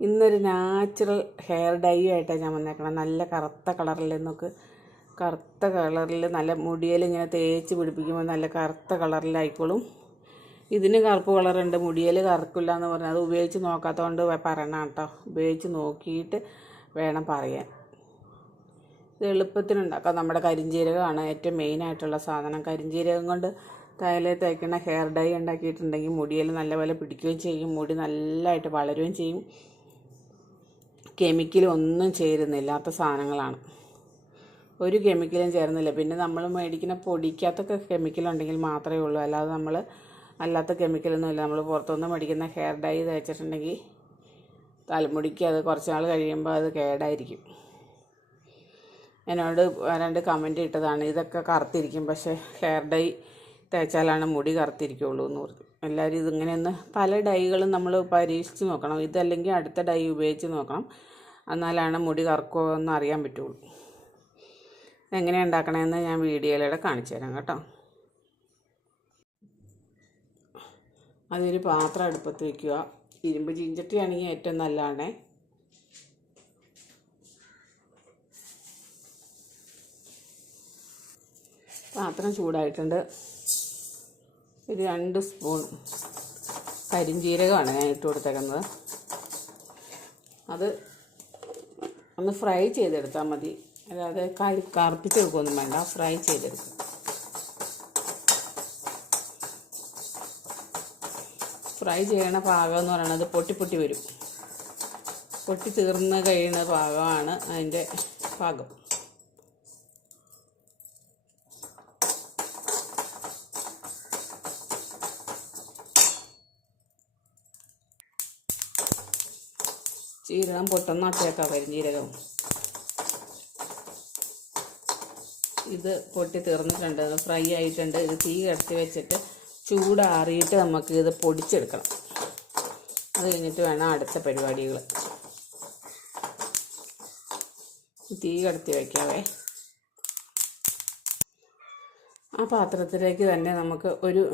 ഇന്നൊരു natural hair dye ആയിട്ടാണ് ഞാൻ വന്നേക്കണം. നല്ല കറുത്ത കളറിൽ നോക്ക്. കറുത്ത കളറിൽ നല്ല മുടിയിൽ ഇങ്ങനെ തേച്ച് പിടിപ്പിക്കുമ്പോൾ നല്ല കറുത്ത കളറിലായിക്കോളും ഇതിന് കറുപ്പ് കളറുണ്ട് മുടിയിൽ കറുക്കില്ല എന്ന് പറഞ്ഞാൽ അത് ഉപയോഗിച്ച് നോക്കാത്തതുകൊണ്ട് പറയണം കേട്ടോ ഉപയോഗിച്ച് നോക്കിയിട്ട് വേണം പറയാൻ. ഇത് എളുപ്പത്തിനുണ്ടാക്കാം നമ്മുടെ കരിഞ്ജീരകമാണ് ഏറ്റവും മെയിനായിട്ടുള്ള സാധനം. കരിഞ്ജീരകം കൊണ്ട് തലയിൽ തേക്കുന്ന ഹെയർ ഡൈ ഉണ്ടാക്കിയിട്ടുണ്ടെങ്കിൽ മുടിയിൽ നല്ലപോലെ പിടിക്കുകയും ചെയ്യും. മുടി നല്ലതായിട്ട് വളരുകയും ചെയ്യും. കെമിക്കലും ഒന്നും ചേരുന്നില്ലാത്ത സാധനങ്ങളാണ്. ഒരു കെമിക്കലും ചേർന്നില്ല പിന്നെ നമ്മൾ മേടിക്കുന്ന പൊടിക്കകത്തൊക്കെ കെമിക്കലുണ്ടെങ്കിൽ മാത്രമേ ഉള്ളൂ. അല്ലാതെ നമ്മൾ അല്ലാത്ത കെമിക്കലൊന്നും ഇല്ല. നമ്മൾ പുറത്തുനിന്ന് മേടിക്കുന്ന ഹെയർ ഡൈ തേച്ചിട്ടുണ്ടെങ്കിൽ തലമുടിക്ക് അത് കുറച്ച് നാൾ കഴിയുമ്പോൾ അത് കേടായിരിക്കും. എന്നോട് രണ്ട് കമന്റ് ഇട്ടതാണ്. ഇതൊക്കെ കറുത്തിരിക്കും. പക്ഷേ ഹെയർ ഡൈ തേച്ചാലാണ് മുടി കറുത്തിരിക്കുള്ളൂ എന്ന് പറഞ്ഞു എല്ലാവരും ഇതിങ്ങനെയൊന്ന് പല ഡൈകളും നമ്മൾ പരീക്ഷിച്ച് നോക്കണം. ഇതല്ലെങ്കിൽ അടുത്ത ഡൈ ഉപയോഗിച്ച് നോക്കണം. എന്നാലാണ് മുടി കറക്കുമോ എന്ന് അറിയാൻ പറ്റുള്ളൂ. എങ്ങനെയാണ് ഉണ്ടാക്കണമെന്ന് ഞാൻ വീഡിയോയിലൂടെ കാണിച്ചു തരാം കേട്ടോ. അതൊരു പാത്രം അടുപ്പത്ത് വയ്ക്കുക ഇരുമ്പ് ചീഞ്ചട്ടിയാണെങ്കിൽ ഏറ്റവും നല്ലതാണേ. പാത്രം ചൂടായിട്ടുണ്ട്. ഒരു രണ്ട് സ്പൂൺ കരിഞ്ജീരകമാണ് ഞാൻ ഇട്ട് കൊടുത്തേക്കുന്നത്. അത് ഒന്ന് ഫ്രൈ ചെയ്തെടുത്താൽ മതി. അതായത് കരി കറുപ്പിച്ചെടുക്കൊന്നും വേണ്ട ഫ്രൈ ചെയ്തെടുക്കും. ഫ്രൈ ചെയ്യണ പാകം എന്ന് പറയുന്നത് പൊട്ടി പൊട്ടി വരും. പൊട്ടി തീർന്ന് കഴിയുന്ന പാകമാണ് അതിന്റെ പാകം. ജീരകം പൊട്ടുന്നൊക്കെയൊക്കെ വരും ജീരകം ഇത് പൊട്ടി തീർന്നിട്ടുണ്ട് ഫ്രൈ ആയിട്ടുണ്ട്. ഇത് തീ കിടത്തി വെച്ചിട്ട് ചൂടാറിയിട്ട് നമുക്ക് ഇത് പൊടിച്ചെടുക്കണം. അത് കഴിഞ്ഞിട്ട് വേണം അടുത്ത പരിപാടികൾ തീ കടത്തി വയ്ക്കാവേ ആ പാത്രത്തിലേക്ക് തന്നെ നമുക്ക് ഒരു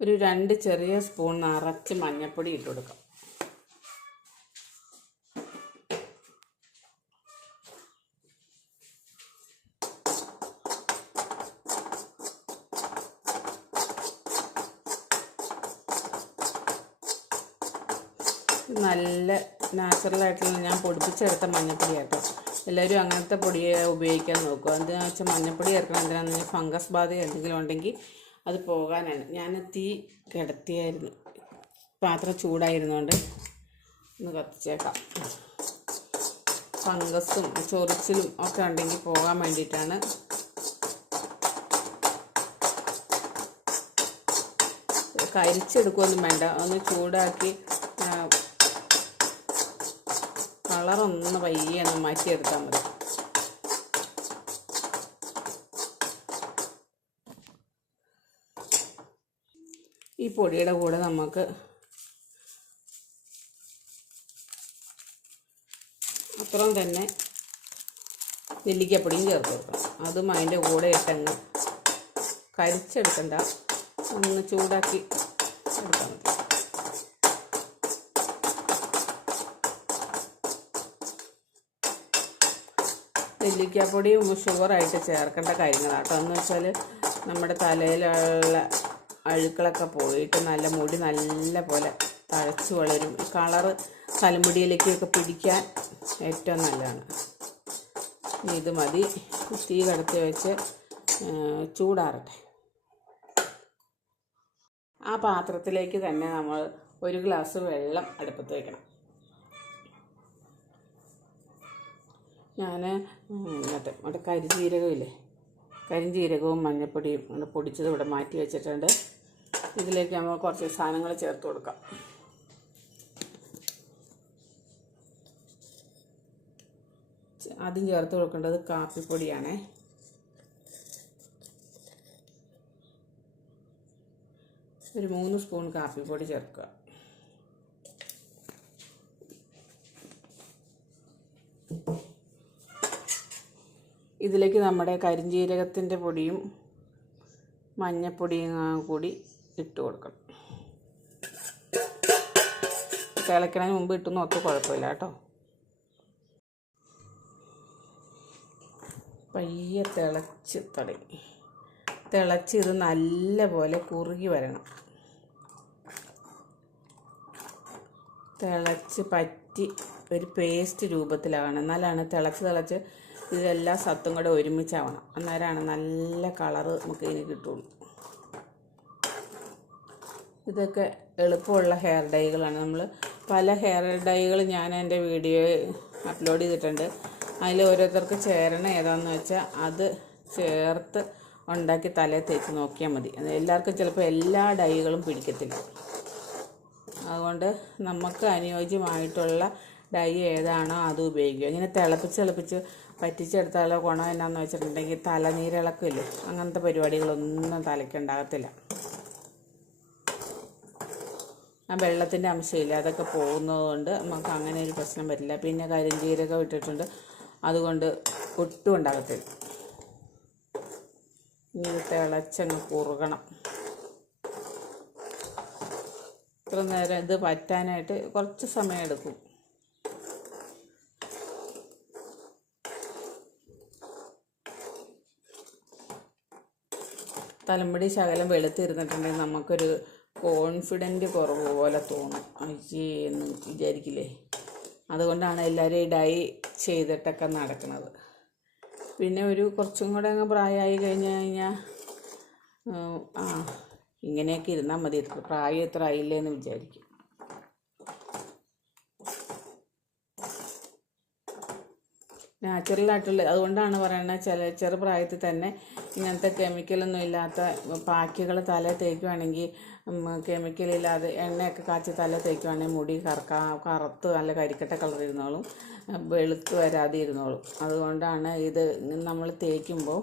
ഒരു രണ്ട് ചെറിയ സ്പൂൺ നിറച്ച് മഞ്ഞൾപ്പൊടി ഇട്ട് കൊടുക്കാം. നാച്ചുറലായിട്ടുള്ള ഞാൻ പൊടിപ്പിച്ചെടുത്ത മഞ്ഞപ്പൊടി കേട്ടോ എല്ലാവരും അങ്ങനത്തെ പൊടി ഉപയോഗിക്കാൻ നോക്കുക. എന്താണെന്ന് വെച്ചാൽ മഞ്ഞപ്പൊടി ചേർക്കണം. എന്തിനാണെന്ന് വെച്ചാൽ ഫംഗസ് ബാധ എന്തെങ്കിലും ഉണ്ടെങ്കിൽ അത് പോകാനാണ്. ഞാൻ തീ കിടത്തിയായിരുന്നു. പാത്രം ചൂടായിരുന്നുകൊണ്ട് ഒന്ന് കത്തിച്ചേക്കാം. ഫംഗസും ചൊറിച്ചിലും ഒക്കെ ഉണ്ടെങ്കിൽ പോകാൻ വേണ്ടിയിട്ടാണ്. കരിച്ചെടുക്കുകയൊന്നും വേണ്ട. ഒന്ന് ചൂടാക്കി കളറൊന്ന് പയ്യെ ഒന്ന് മാറ്റിയെടുത്താൽ മതി. ഈ പൊടിയുടെ കൂടെ നമുക്ക് അത്രയും തന്നെ നെല്ലിക്കപ്പൊടിയും ചേർത്ത് കൊടുക്കണം അതും അതിന്റെ കൂടെ ഇട്ടങ്ങ് കരിച്ചെടുക്കണ്ട. ഒന്ന് ചൂടാക്കി എടുത്താൽ മതി. നെല്ലിക്കാപ്പൊടിയും ഷുഗറായിട്ട് ചേർക്കേണ്ട കാര്യങ്ങളാണ് കേട്ടോ എന്ന് വെച്ചാൽ നമ്മുടെ തലയിലുള്ള അഴുക്കളൊക്കെ പോയിട്ട് നല്ല മുടി നല്ല പോലെ തഴച്ചു വളരും. കളറ് തലമുടിയിലേക്കൊക്കെ പിടിക്കാൻ ഏറ്റവും നല്ലതാണ്. ഇത് മതി. തീ കടത്തി വെച്ച് ചൂടാറട്ടെ. ആ പാത്രത്തിലേക്ക് തന്നെ നമ്മൾ ഒരു ഗ്ലാസ് വെള്ളം അടുപ്പത്ത് വയ്ക്കണം ഞാൻ മറ്റേ മറ്റേ കരിജീരകമില്ലേ കരിഞ്ജീരകവും മഞ്ഞൾപ്പൊടിയും അങ്ങനെ പൊടിച്ചത് ഇവിടെ മാറ്റി വെച്ചിട്ടുണ്ട്. ഇതിലേക്ക് നമ്മൾ കുറച്ച് സാധനങ്ങൾ ചേർത്ത് കൊടുക്കാം. ആദ്യം ചേർത്ത് കൊടുക്കേണ്ടത് കാപ്പിപ്പൊടിയാണേ. ഒരു മൂന്ന് സ്പൂൺ കാപ്പിപ്പൊടി ചേർക്കുക. ഇതിലേക്ക് നമ്മുടെ കരിഞ്ജീരകത്തിന്റെ പൊടിയും മഞ്ഞപ്പൊടിയും കൂടി ഇട്ട് കൊടുക്കണം. തിളയ്ക്കണതിന് മുമ്പ് ഇട്ട് നോക്ക് കുഴപ്പമില്ല കേട്ടോ. പയ്യെ തിളച്ച് തുടങ്ങി തിളച്ച് ഇത് നല്ല പോലെ കുറുകി വരണം. തിളച്ച് പറ്റി ഒരു പേസ്റ്റ് രൂപത്തിലാവണം എന്നാലാണ് തിളച്ച് തിളച്ച് ഇതെല്ലാം സത്തും കൂടെ ഒരുമിച്ചാവണം അന്നേരമാണ് നല്ല കളറ് നമുക്ക് ഇതിന് കിട്ടുള്ളൂ. ഇതൊക്കെ എളുപ്പമുള്ള ഹെയർ ഡൈകളാണ് നമ്മൾ പല ഹെയർ ഡൈകൾ ഞാൻ എന്റെ വീഡിയോ അപ്ലോഡ് ചെയ്തിട്ടുണ്ട്. അതിൽ ഓരോരുത്തർക്ക് ചേരണ ഏതാണെന്ന് വെച്ചാൽ അത് ചേർത്ത് ഉണ്ടാക്കി തലയിൽ തേച്ച് നോക്കിയാൽ മതി. എല്ലാവർക്കും ചിലപ്പോൾ എല്ലാ ഡൈകളും പിടിക്കത്തില്ല. അതുകൊണ്ട് നമുക്ക് അനുയോജ്യമായിട്ടുള്ള ഡൈ ഏതാണോ അത് ഉപയോഗിക്കുക. ഇങ്ങനെ തിളപ്പിച്ച് തിളപ്പിച്ച് പറ്റിച്ചെടുത്താലുള്ള ഗുണം എന്നാന്ന് വെച്ചിട്ടുണ്ടെങ്കിൽ തലനീരിളക്കില്ലേ അങ്ങനത്തെ പരിപാടികളൊന്നും തലയ്ക്കുണ്ടാകത്തില്ല ആ വെള്ളത്തിന്റെ അംശമില്ല. അതൊക്കെ പോകുന്നത് കൊണ്ട് നമുക്ക് അങ്ങനെ ഒരു പ്രശ്നം വരില്ല. പിന്നെ കരിഞ്ചീരകം ഇട്ടിട്ടുണ്ട്. അതുകൊണ്ട് ഒട്ടും ഉണ്ടാകത്തില്ല. ഇനി തിളച്ചങ്ങ് കുറുകണം. ഇത്ര നേരം ഇത് പറ്റാനായിട്ട് കുറച്ച് സമയം എടുക്കും. തലമുടി ശകലം വെളുത്തിരുന്നിട്ടുണ്ടെങ്കിൽ നമുക്കൊരു കോൺഫിഡന്റ് കുറവ് പോലെ തോന്നും. അയ്യേ എന്ന് വിചാരിക്കില്ലേ? അതുകൊണ്ടാണ് എല്ലാവരും ഈ ഡൈ ചെയ്തിട്ടൊക്കെ നടക്കുന്നത്. പിന്നെ ഒരു കുറച്ചും കൂടെ അങ്ങ് പ്രായമായി കഴിഞ്ഞ് കഴിഞ്ഞാൽ ആ ഇങ്ങനെയൊക്കെ ഇരുന്നാൽ മതി. പ്രായം ഇത്ര ആയില്ലേ എന്ന് വിചാരിക്കും. നാച്ചുറലായിട്ടുള്ള അതുകൊണ്ടാണ് പറയുന്നത് ചില ചെറുപ്രായത്തിൽ തന്നെ ഇങ്ങനത്തെ കെമിക്കലൊന്നും ഇല്ലാത്ത പാക്കുകൾ തല തേക്കുവാണെങ്കിൽ കെമിക്കലില്ലാതെ എണ്ണയൊക്കെ കാച്ചി തല തേക്കുവാണെങ്കിൽ മുടി കറക്കാ കറുത്ത് നല്ല കരിക്കട്ട കളർ ഇരുന്നോളും വെളുത്ത് വരാതെ ഇരുന്നോളും അതുകൊണ്ടാണ് ഇത് നമ്മൾ തേക്കുമ്പോൾ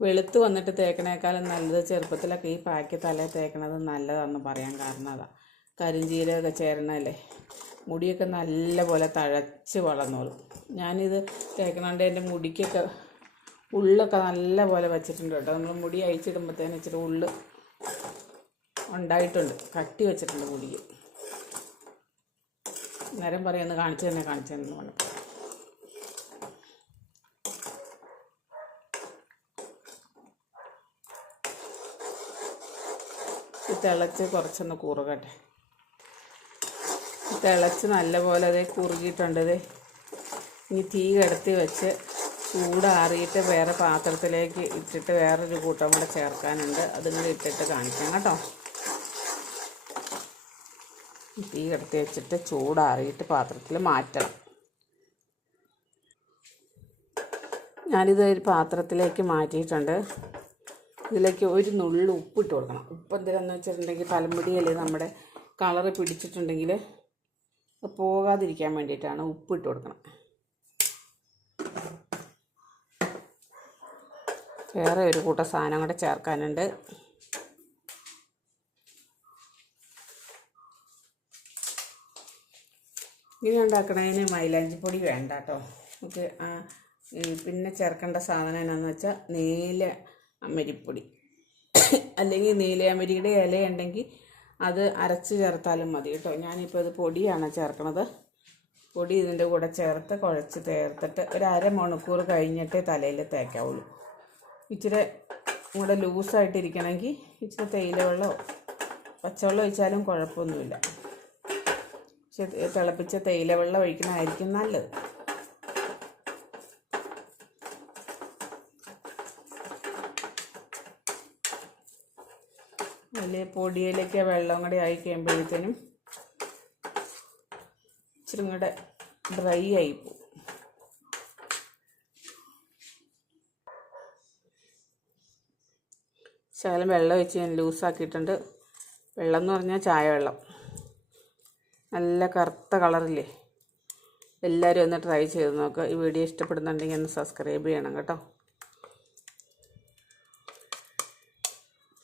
വെളുത്ത് വന്നിട്ട് തേക്കണേക്കാളും നല്ലത് ചെറുപ്പത്തിലൊക്കെ ഈ പാക്ക് തല തേക്കണത് നല്ലതാണെന്ന് പറയാൻ കാരണം അതാ. കരിഞ്ചീരകമൊക്കെ ചേരണല്ലേ മുടിയൊക്കെ നല്ല പോലെ തഴച്ച് വളർന്നോളും. ഞാനിത് തേക്കണോണ്ട് എന്റെ മുടിക്കൊക്കെ ഉള്ളൊക്കെ നല്ല പോലെ വെച്ചിട്ടുണ്ട് കേട്ടോ. നമ്മൾ മുടി അഴിച്ചിടുമ്പോഴത്തേന് ഇച്ചിരി ഉള്ള് ഉണ്ടായിട്ടുണ്ട്. കട്ടി വെച്ചിട്ടുണ്ട് മുടിക്ക് നേരം പറയുന്നത് കാണിച്ചു തന്നെ കാണിച്ചു തന്നെ പറഞ്ഞു. തിളച്ച് കുറച്ചൊന്ന് കുറുകട്ടെ. തിളച്ച് നല്ലപോലെ അതേ കുറുകിയിട്ടുണ്ടത് ഇനി തീ കിടത്തി വെച്ച് ചൂടാറിയിട്ട് വേറെ പാത്രത്തിലേക്ക് ഇട്ടിട്ട് വേറൊരു കൂട്ടം കൂടെ ചേർക്കാനുണ്ട്. അതും കൂടി ഇട്ടിട്ട് കാണിക്കാം കേട്ടോ. തീ കിടത്തി വെച്ചിട്ട് ചൂടാറിയിട്ട് പാത്രത്തിൽ മാറ്റണം. ഞാനിത് ഒരു പാത്രത്തിലേക്ക് മാറ്റിയിട്ടുണ്ട്. ഇതിലേക്ക് ഒരു നുള്ളു ഉപ്പിട്ട് കൊടുക്കണം. ഉപ്പ് എന്തിനാന്ന് വെച്ചിട്ടുണ്ടെങ്കിൽ തലമുടിയിൽ നമ്മുടെ കളറ് പിടിച്ചിട്ടുണ്ടെങ്കിൽ പോകാതിരിക്കാൻ വേണ്ടിയിട്ടാണ് ഉപ്പിട്ട് കൊടുക്കണം. വേറെ ഒരു കൂട്ടം സാധനം കൂടെ ചേർക്കാനുണ്ട്. ഇങ്ങനെ ഉണ്ടാക്കണതിന് മൈലാഞ്ചിപ്പൊടി വേണ്ട കേട്ടോ. നമുക്ക് പിന്നെ ചേർക്കേണ്ട സാധനം എന്നാന്ന് വെച്ചാൽ നീല അമരിപ്പൊടി. അല്ലെങ്കിൽ നീലയമരിയുടെ ഇല ഉണ്ടെങ്കിൽ അത് അരച്ച് ചേർത്താലും മതി കേട്ടോ. ഞാനിപ്പോൾ ഇത് പൊടിയാണ് ചേർക്കണത്. പൊടി ഇതിന്റെ കൂടെ ചേർത്ത് കുഴച്ച് ചേർത്തിട്ട് ഒരു അരമണിക്കൂർ കഴിഞ്ഞിട്ടേ തലയിൽ തേക്കാവുള്ളൂ. ഇച്ചിരി നമ്മുടെ ലൂസായിട്ടിരിക്കണമെങ്കിൽ ഇച്ചിരി തേയില വെള്ളമോ പച്ചവെള്ളം ഒഴിച്ചാലും കുഴപ്പമൊന്നുമില്ല. പക്ഷെ തിളപ്പിച്ച തേയില വെള്ളം ഒഴിക്കണമായിരിക്കും നല്ലത്. അതിൽ പൊടിയിലേക്ക് വെള്ളം കൂടി ആയി കഴിയുമ്പോഴത്തേനും ഇച്ചിരി കൂടെ ഡ്രൈ ആയി പോകും. ശകലം വെള്ളം ഒഴിച്ച് ഞാൻ ലൂസാക്കിയിട്ടുണ്ട്. വെള്ളം എന്ന് പറഞ്ഞാൽ ചായ വെള്ളം നല്ല കറുത്ത കളറില്ലേ? എല്ലാവരും ഒന്ന് ട്രൈ ചെയ്ത് നോക്കുക ഈ വീഡിയോ ഇഷ്ടപ്പെടുന്നുണ്ടെങ്കിൽ ഒന്ന് സബ്സ്ക്രൈബ് ചെയ്യണം കേട്ടോ.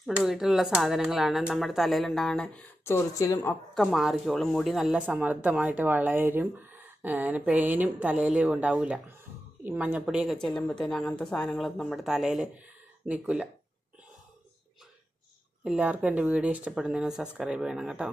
നമ്മുടെ വീട്ടിലുള്ള സാധനങ്ങളാണ്. നമ്മുടെ തലയിലുണ്ടാകുന്ന ചൊറിച്ചിലും ഒക്കെ മാറിക്കോളും. മുടി നല്ല സമൃദ്ധമായിട്ട് വളരും. പെയിനും തലയിൽ ഉണ്ടാവില്ല ഈ മഞ്ഞപ്പൊടിയൊക്കെ ചെല്ലുമ്പോഴത്തേനും അങ്ങനത്തെ സാധനങ്ങളൊന്നും നമ്മുടെ തലയിൽ നിൽക്കില്ല. എല്ലാവർക്കും എന്റെ വീഡിയോ ഇഷ്ടപ്പെടുന്നതിന് സബ്സ്ക്രൈബ് ചെയ്യണം കേട്ടോ.